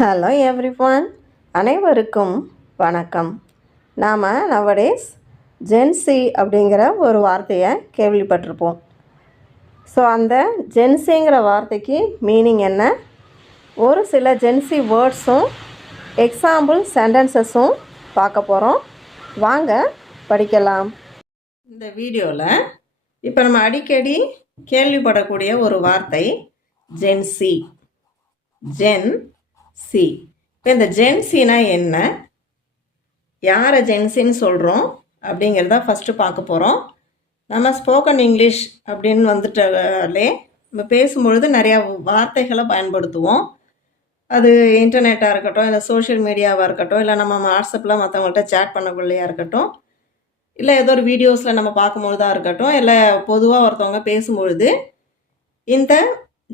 Hello everyone, அனைவருக்கும் வணக்கம். நாம் நவடேஸ் ஜென்சி அப்படிங்கிற ஒரு வார்த்தையை கேள்விப்பட்டிருப்போம். ஸோ அந்த ஜென்சிங்கிற வார்த்தைக்கு மீனிங் என்ன, ஒரு சில ஜென்சி வேர்ட்ஸும் எக்ஸாம்பிள் சென்டென்சஸும் பார்க்க போகிறோம். வாங்க படிக்கலாம். இந்த வீடியோவில் இப்போ நம்ம அடிக்கடி கேள்விப்படக்கூடிய ஒரு வார்த்தை ஜென்சி. ஜென்சி. இப்போ இந்த ஜென்சினா என்ன, யாரை ஜென்சின்னு சொல்கிறோம் அப்படிங்கிறத ஃபஸ்ட்டு பார்க்க போகிறோம். நம்ம ஸ்போக்கன் இங்கிலீஷ் அப்படின்னு வந்துட்டாலே நம்ம பேசும்பொழுது நிறையா வார்த்தைகளை பயன்படுத்துவோம். அது இன்டர்நெட்டாக இருக்கட்டும், இல்லை சோஷியல் மீடியாவாக இருக்கட்டும், இல்லை நம்ம வாட்ஸ்அப்பில் மற்றவங்கள்ட்ட சேட் பண்ணக்குள்ளையாக இருக்கட்டும், இல்லை ஏதோ ஒரு வீடியோஸில் நம்ம பார்க்கும்பொழுதாக இருக்கட்டும், இல்லை பொதுவாக ஒருத்தவங்க பேசும்பொழுது இந்த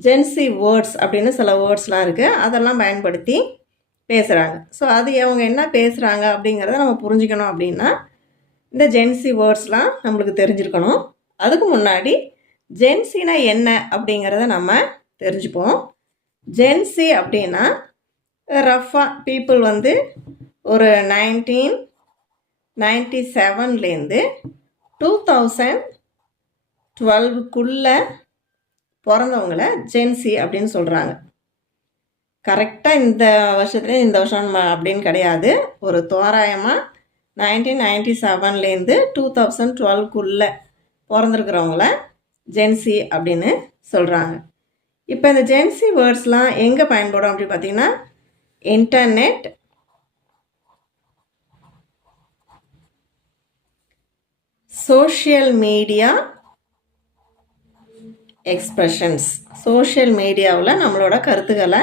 ஜென்சி வேர்ட்ஸ் அப்படின்னு சில வேர்ட்ஸ்லாம் இருக்குது, அதெல்லாம் பயன்படுத்தி பேசுகிறாங்க. ஸோ அது அவங்க என்ன பேசுகிறாங்க அப்படிங்கிறத நம்ம புரிஞ்சுக்கணும். அப்படின்னா இந்த ஜென்சி வேர்ட்ஸ்லாம் நம்மளுக்கு தெரிஞ்சிருக்கணும். அதுக்கு முன்னாடி ஜென்சினா என்ன அப்படிங்கிறத நம்ம தெரிஞ்சுப்போம். ஜென்சி அப்படின்னா ரஃபாக பீப்புள் வந்து ஒரு 1997லேருந்து 2012க்குள்ளே பிறந்தவங்களை ஜென்சி அப்படின்னு சொல்கிறாங்க. கரெக்டாக இந்த வருஷத்துலேயே இந்த வருஷம் அப்படின்னு கிடையாது, ஒரு தோராயமாக 1997லேருந்து 2012க்குள்ளே பிறந்திருக்கிறவங்கள ஜென்சி அப்படின்னு சொல்கிறாங்க. இப்போ இந்த ஜென்சி வேர்ட்ஸ்லாம் எங்கே பயன்படும் அப்படின்னு பார்த்தீங்கன்னா, internet, social media expressions. Social மீடியாவில் நம்மளோட கருத்துக்களை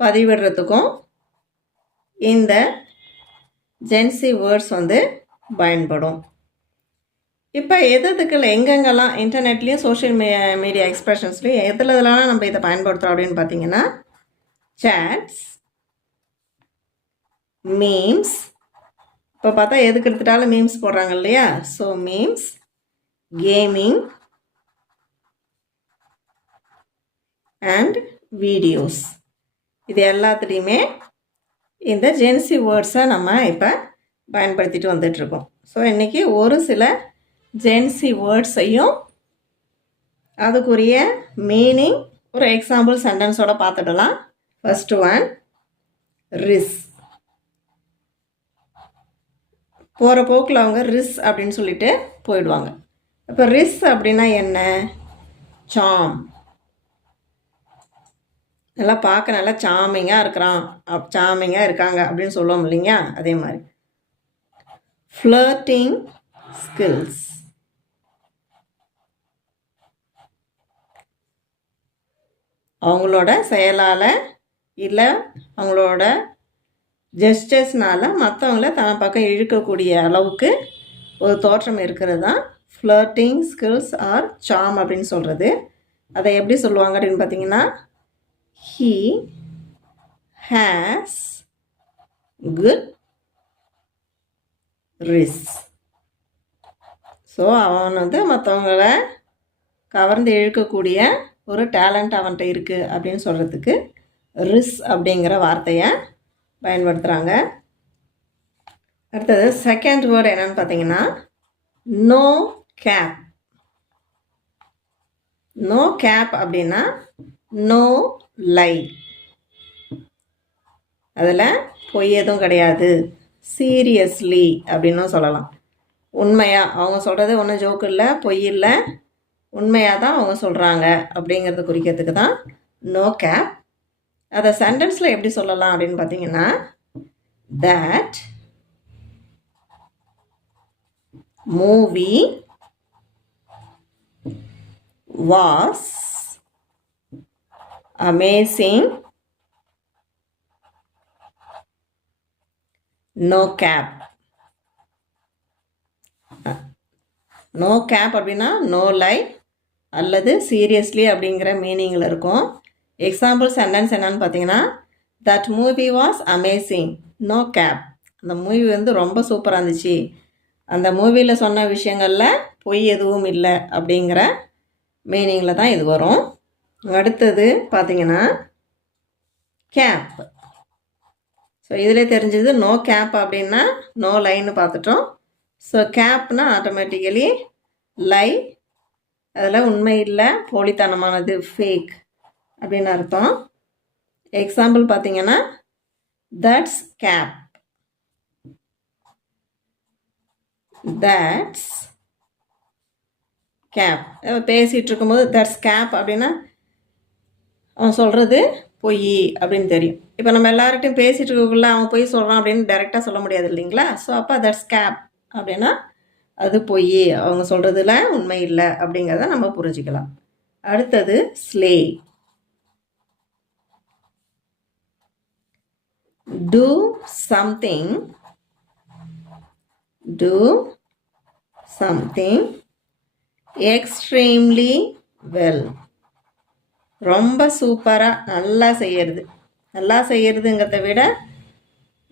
பதிவிடுறதுக்கும் இந்த ஜென்சி வேர்ட்ஸ் வந்து பயன்படும். இப்போ எதுக்குள்ள எங்கெங்கெல்லாம் இன்டர்நெட்லேயும் சோஷியல் மீடியா எக்ஸ்பிரஷன்ஸ்லேயும் எதுலலாம் நம்ம இதை பயன்படுத்துகிறோம் அப்படின்னு பார்த்தீங்கன்னா, சேட்ஸ், மீம்ஸ். இப்போ பார்த்தா எதுக்கு எடுத்துட்டாலும் மீம்ஸ் போடுறாங்க இல்லையா, so memes, gaming and videos. இது எல்லாத்துலேயுமே இந்த ஜென்சி வேர்ட்ஸை நம்ம இப்போ பயன்படுத்திட்டு வந்துட்டுருக்கோம். ஸோ இன்றைக்கி ஒரு சில ஜென்சி வேர்ட்ஸையும் அதுக்குரிய மீனிங் ஒரு எக்ஸாம்பிள் சென்டென்ஸோட பார்த்துடலாம். ஃபர்ஸ்ட் ஒன், ரிஸ். போகிற போக்கில் அவங்க ரிஸ் அப்படின்னு சொல்லிட்டு போயிடுவாங்க. இப்போ ரிஸ் அப்படின்னா என்ன, சாம். நல்லா பார்க்க நல்லா சாமிங்காக இருக்கிறான், சாமிங்காக இருக்காங்க அப்படின்னு சொல்லுவோம் இல்லைங்க, அதே மாதிரி. Flirting skills. அவங்களோட செயலால் இல்லை அவங்களோட ஜெஸ்டர்ஸ்னால் மற்றவங்கள தன் பக்கம் இழுக்கக்கூடிய அளவுக்கு ஒரு தோற்றம் இருக்கிறது தான் ஃப்ளர்ட்டிங் ஸ்கில்ஸ் ஆர் சாம் அப்படின்னு சொல்கிறது. அதை எப்படி சொல்லுவாங்க அப்படின்னு பார்த்தீங்கன்னா, he has good risk. So அவன் வந்து மற்றவங்களை கவர்ந்து இழுக்கக்கூடிய ஒரு டேலண்ட் அவன்கிட்ட இருக்குது அப்படின்னு சொல்கிறதுக்கு ரிஸ் அப்படிங்கிற வார்த்தையை பயன்படுத்துகிறாங்க. அடுத்தது செகண்ட் வேர்டு என்னன்னு பார்த்தீங்கன்னா, நோ கேப். நோ கேப் அப்படின்னா நோ லை. அதில் பொய் எதுவும் கிடையாது, சீரியஸ்லி அப்படின்னும் சொல்லலாம். உண்மையாக அவங்க சொல்கிறது ஒன்றும் ஜோக்கு இல்லை, பொய் இல்லை, உண்மையாக தான் அவங்க சொல்கிறாங்க அப்படிங்கிறத குறிக்கிறதுக்கு தான் நோ கேப். அதை சென்டென்ஸில் எப்படி சொல்லலாம் அப்படின்னு பார்த்தீங்கன்னா, that movie was amazing, no cap. No cap அப்படின்னா நோ லை அல்லது சீரியஸ்லி அப்படிங்கிற மீனிங்கில் இருக்கும். எக்ஸாம்பிள் சென்டென்ஸ் என்னன்னு பார்த்தீங்கன்னா, that movie was amazing, no cap. அந்த மூவி வந்து ரொம்ப சூப்பராக இருந்துச்சு, அந்த மூவியில் சொன்ன விஷயங்களில் பொய் எதுவும் இல்லை அப்படிங்கிற மீனிங்கில் தான் இது வரும். அடுத்தது பார்த்தீங்கன்னா, கேப். ஸோ இதிலே தெரிஞ்சது நோ கேப் அப்படின்னா நோ லைன்னு பார்த்துட்டோம். ஸோ கேப்னா ஆட்டோமேட்டிக்கலி லை, அதில் உண்மை இல்லை, போலித்தனமானது, ஃபேக் அப்படின்னு அர்த்தம். எக்ஸாம்பிள் பார்த்தீங்கன்னா தட்ஸ் கேப், தட்ஸ் கேப். பேசிகிட்டு இருக்கும்போது தட்ஸ் கேப் அப்படின்னா அவன் சொல்கிறது பொய் அப்படின்னு தெரியும். இப்போ நம்ம எல்லார்கிட்டையும் பேசிகிட்டு இருக்கக்குள்ள அவன் பொய் சொல்கிறான் அப்படின்னு டைரெக்டாக சொல்ல முடியாது இல்லைங்களா? ஸோ அப்போ தட்ஸ் கேப் அப்படின்னா அது பொய், அவங்க சொல்கிறதுல உண்மை இல்லை அப்படிங்கிறத நம்ம புரிஞ்சுக்கலாம். அடுத்தது sleigh. do something extremely well. ரொம்ப சூப்பராக நல்லா செய்யறது. நல்லா செய்யறதுங்கிறத விட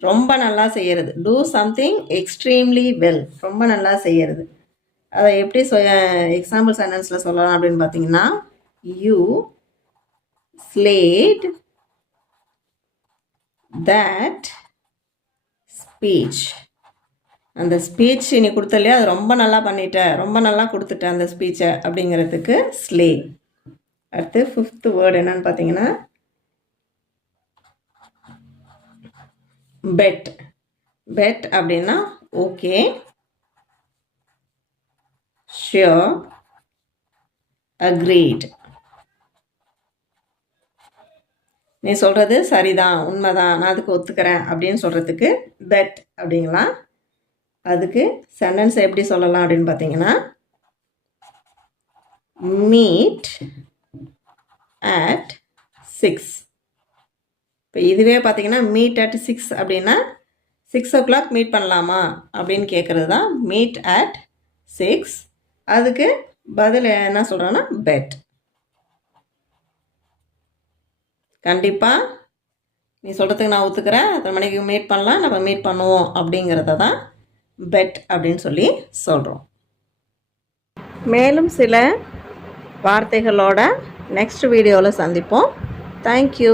ரொம்ப நல்லா செய்யறது. do something extremely well, ரொம்ப நல்லா செய்யறது. அதை எப்படி எக்ஸாம்பிள் சென்டென்ஸில் சொல்லலாம் அப்படின்னு பார்த்தீங்கன்னா you slayed that speech. அந்த ஸ்பீச் நீ கொடுத்த இல்லையா, அது ரொம்ப நல்லா பண்ணிட்ட, ரொம்ப நல்லா கொடுத்துட்ட அந்த ஸ்பீச்சை அப்படிங்கிறதுக்கு ஸ்லே. அடுத்து 5th வேர்டு என்னன்னு பார்த்தீங்கன்னா பெட். பெட் அப்படின்னா ஓகே, ஷியோர், அக்ரீட். நீ சொல்கிறது சரிதான், உண்மைதான், நான் அதுக்கு ஒத்துக்கிறேன் அப்படின்னு சொல்கிறதுக்கு பெட் அப்படிங்கலாம். அதுக்கு சென்டென்ஸ் எப்படி சொல்லலாம் அப்படின்னு பார்த்தீங்கன்னா மீட் at 6. இப்போ இதுவே பார்த்தீங்கன்னா மீட் at 6 அப்படின்னா 6 o'clock மீட் பண்ணலாமா அப்படின்னு கேட்குறது தான் மீட் at 6. அதுக்கு பதில் என்ன சொல்கிறோன்னா பெட். கண்டிப்பாக நீ சொல்கிறதுக்கு நான் ஒத்துக்கிறேன், 10 மணிக்கு மீட் பண்ணலாம், நம்ம மீட் பண்ணுவோம் அப்படிங்கிறத தான் பெட் அப்படின்னு சொல்லி சொல்கிறோம். மேலும் சில வார்த்தைகளோட நெக்ஸ்ட் வீடியோவில் சந்திப்போம். தேங்க்யூ.